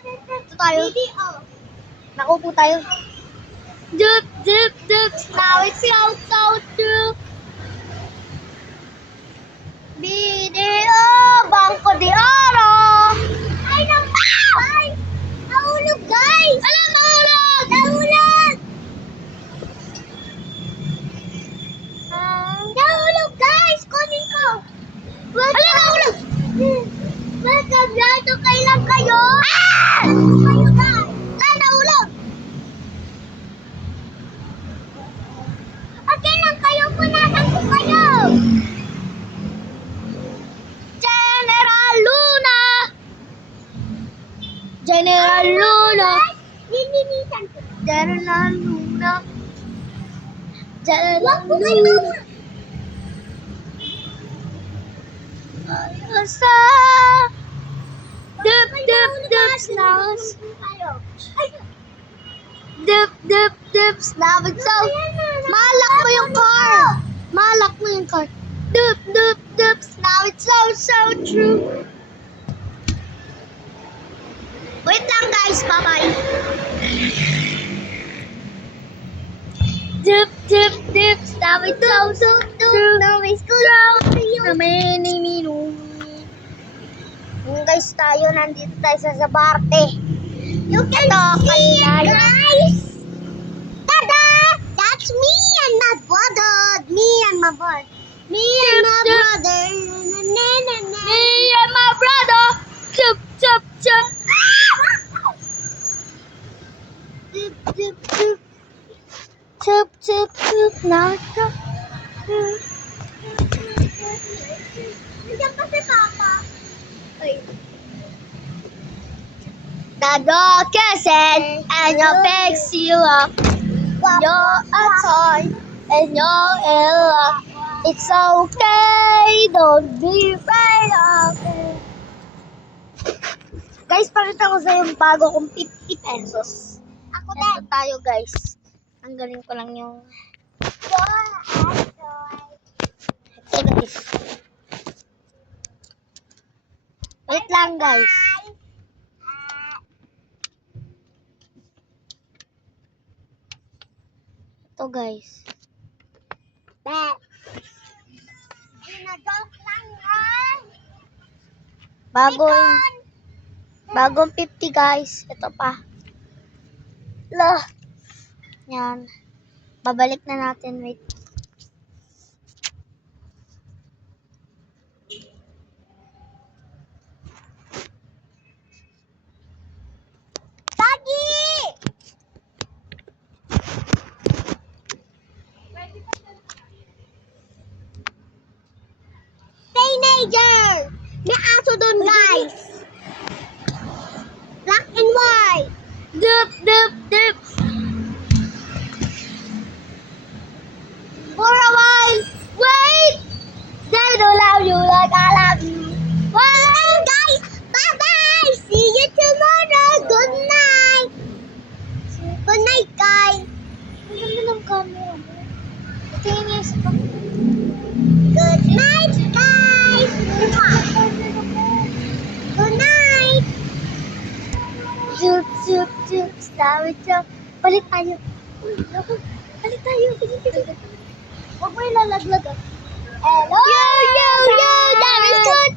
Ito tayo. Nakaupo tayo. Dup, dup, dup. Now it's so dup. Video, Bangko de Oro. Ay, ay! Nahulog, guys! Alam, nahulog! Nahulog! Nahulog, guys! Kunin ko! Alam, nahulog! Welcome lang to kailan kayo? Ah! Kayo, guys! Ah, nahulog! Okay lang kayo, punasan ko kayo! General Luna! General Luna! Nilinisan ko. General Luna! General Luna! Asa! Dup, dup, dup, snaws! Dup, dup, dup, snaws! So, malak mo yung car! Malak mo yung car! Dup, dup, dup, snaws! So true! Wait lang, guys! Bye-bye! Dup, dup, dup, snaws! So true! No, may school! Guys, tayo nandito tayo sa Zabarte. You can see it, guys! Tada! That's me and my brother. Me and my brother. Me and my brother. Me and my brother. Chup, chup, chup. Chup, chup, chup. Chup, chup, chup. Now, chup. Nandiyan pa si Papa. Ay. The dog kisses and you fix you up. You're a toy and you're in love. It's okay, don't be afraid of it. Guys, pakita ko sa yung bago kong 50 pesos. Ako din. Ito tayo, guys. Tanggalin ko lang yung... Ito, guys. Wait lang, guys. Ito, guys. Bagong 50, guys. Ito pa. Lah. Yan. Babalik na natin. Wait. Teenager! May aso doon, guys! Black and white! Dup, dup, dup! For a while! Wait! They don't love you like I love you! Well, guys! Bye-bye! See you tomorrow! Good night! Good night, guys! Ang ganda ng camera mo. Tingin niyo sa camera. Good night, guys! Good night! Chup, chup, chup, start chup. Palit tayo. Palit tayo. Huwag mo ilalaglag. Hello! Yo, yo, yo! That is good!